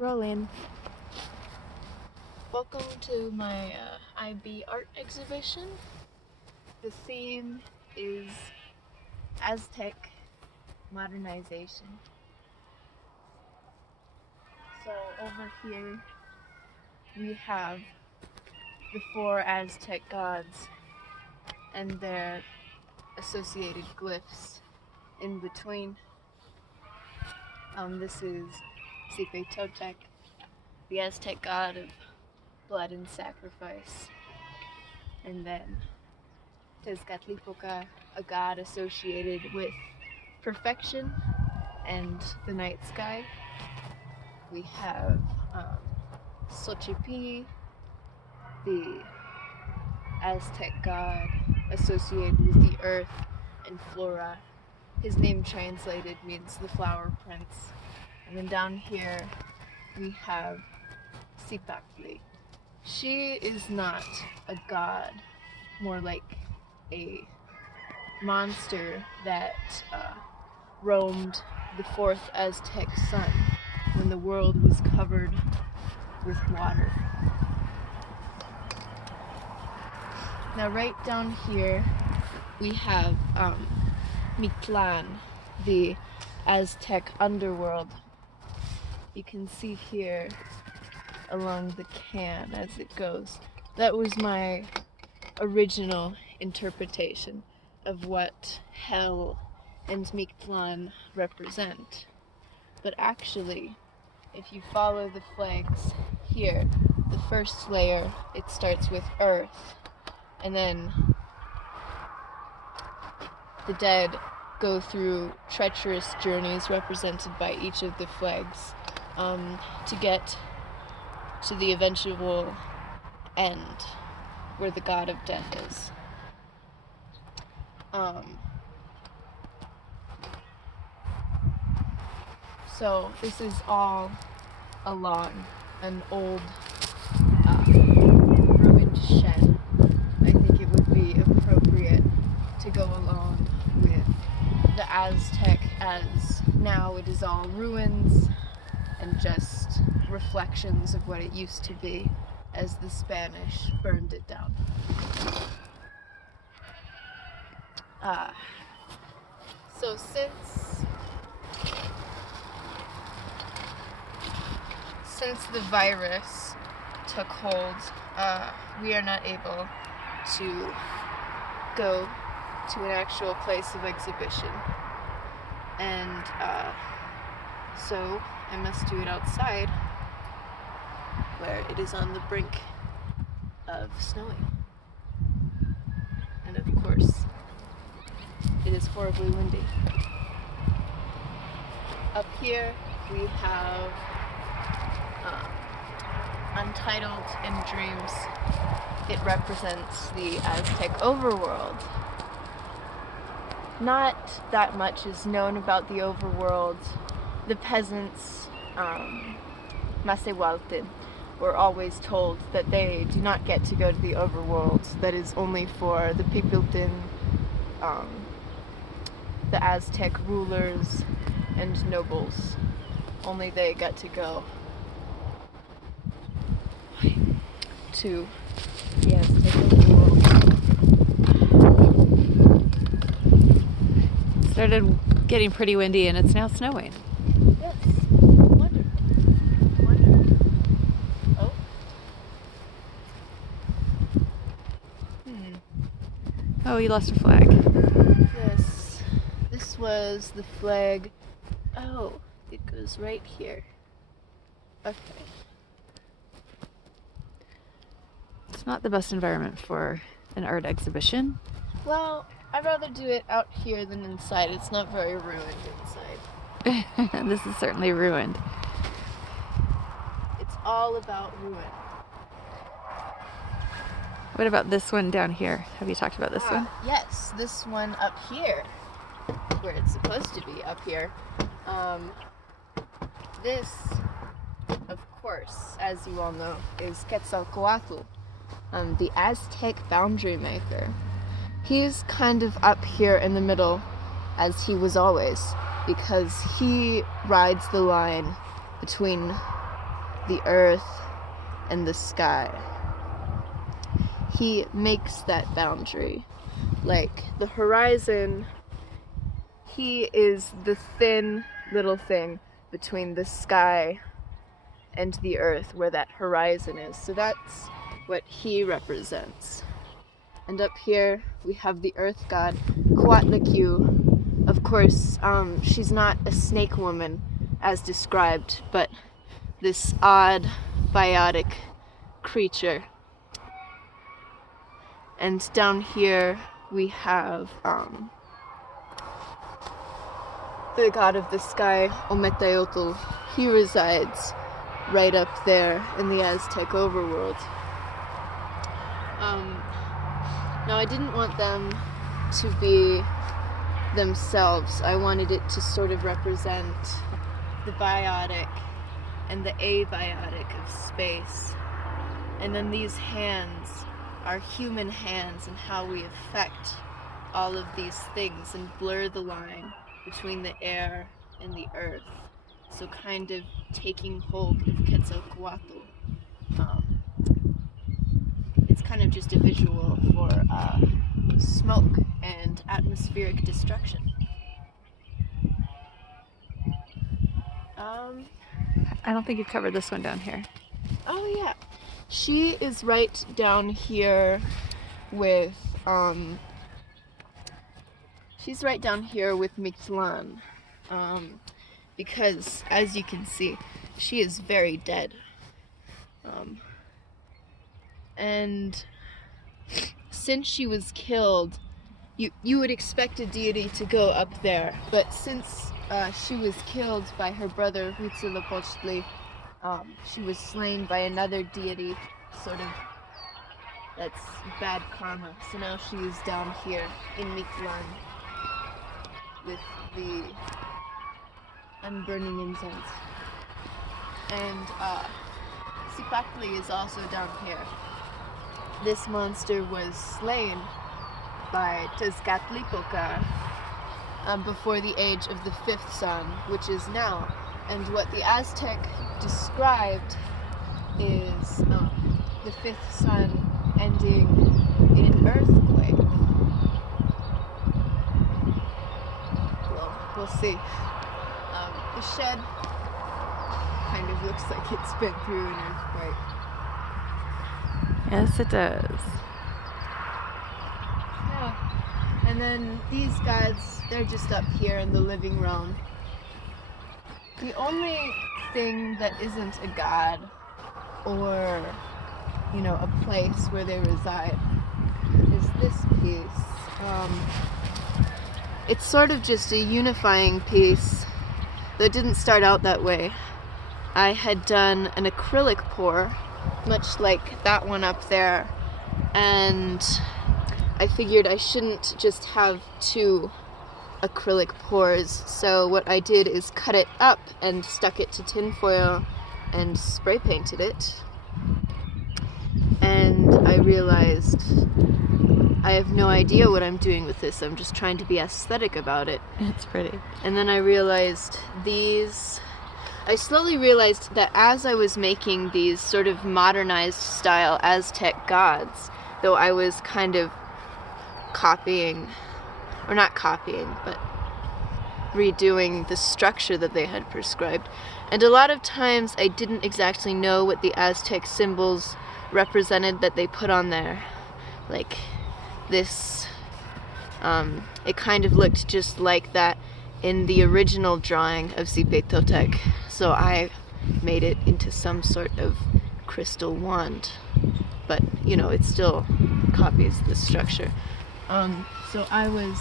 Rolling. Welcome to my IB Art Exhibition. The theme is Aztec modernization. So over here we have the 4 Aztec gods and their associated glyphs in between. This is Totec, the Aztec god of blood and sacrifice. And then Tezcatlipoca, a god associated with perfection and the night sky. We have Xochipilli, the Aztec god associated with the earth and flora. His name translated means the flower prince. And then down here we have Cipactli. She is not a god, more like a monster that roamed the 4th Aztec sun when the world was covered with water. Now right down here we have Mictlan, the Aztec underworld. You can see here along the can as it goes. That was my original interpretation of what hell and Mictlan represent. But actually, if you follow the flags here, the first layer, it starts with earth, and then the dead go through treacherous journeys represented by each of the flags to get to the eventual end where the god of death is. So this is all along an old ruined shed. I think it would be appropriate to go along with the Aztec, as now it is all ruins and just reflections of what it used to be as the Spanish burned it down. So since the virus took hold, we are not able to go to an actual place of exhibition, and so I must do it outside, where it is on the brink of snowing. And of course, it is horribly windy. Up here we have Untitled in Dreams. It represents the Aztec overworld. Not that much is known about the overworld. The peasants, Masehualtin, were always told that they do not get to go to the overworld. That is only for the Pipiltin, the Aztec rulers and nobles. Only they got to go to the Aztec overworld. It started getting pretty windy and it's now snowing. Yes. Wonderful. Wonderful. Oh. Oh, you lost a flag. Yes. This was the flag. Oh, it goes right here. Okay. It's not the best environment for an art exhibition. Well, I'd rather do it out here than inside. It's not very ruined inside. This is certainly ruined. It's all about ruin. What about this one down here? Have you talked about this one? Yes, this one up here, where it's supposed to be up here. This, of course, as you all know, is Quetzalcoatl, the Aztec boundary maker. He's kind of up here in the middle, as he was always, because he rides the line between the earth, and the sky. He makes that boundary. Like the horizon, he is the thin little thing between the sky and the earth, where that horizon is. So that's what he represents. And up here we have the earth god, Coatlicue. Of course, she's not a snake woman as described, but this odd biotic creature. And down here we have the god of the sky, Ometeotl. He resides right up there in the Aztec overworld. Now I didn't want them to be themselves. I wanted it to sort of represent the biotic and the abiotic of space. And then these hands are human hands, and how we affect all of these things and blur the line between the air and the earth. So kind of taking hold of Quetzalcoatl. It's kind of just a visual for smoke and atmospheric destruction. I don't think you've covered this one down here. Oh yeah, she is right down here with she's right down here with Mictlan, because as you can see, she is very dead. And since she was killed, you would expect a deity to go up there, but since she was killed by her brother Huitzilopochtli, she was slain by another deity, sort of, that's bad karma. So now she is down here in Mictlan with the unburning incense. And Cipactli is also down here. This monster was slain by Tezcatlipoca before the age of the fifth sun, which is now. And what the Aztec described is the fifth sun ending in an earthquake. Well, we'll see. The shed kind of looks like it's been through an earthquake. Yes, it does. Yeah. And then these gods, they're just up here in the living realm. The only thing that isn't a god or, you know, a place where they reside is this piece. It's sort of just a unifying piece that didn't start out that way. I had done an acrylic pour, much like that one up there, and I figured I shouldn't just have two acrylic pours, so what I did is cut it up and stuck it to tinfoil and spray painted it. And I realized I have no idea what I'm doing with this. I'm just trying to be aesthetic about it. It's pretty. And then I realized I slowly realized that as I was making these sort of modernized style Aztec gods, though I was kind of copying, or not copying, but redoing the structure that they had prescribed. And a lot of times I didn't exactly know what the Aztec symbols represented that they put on there. Like this, it kind of looked just like that in the original drawing of Zipetotec. So I made it into some sort of crystal wand. But, you know, it still copies the structure. So I was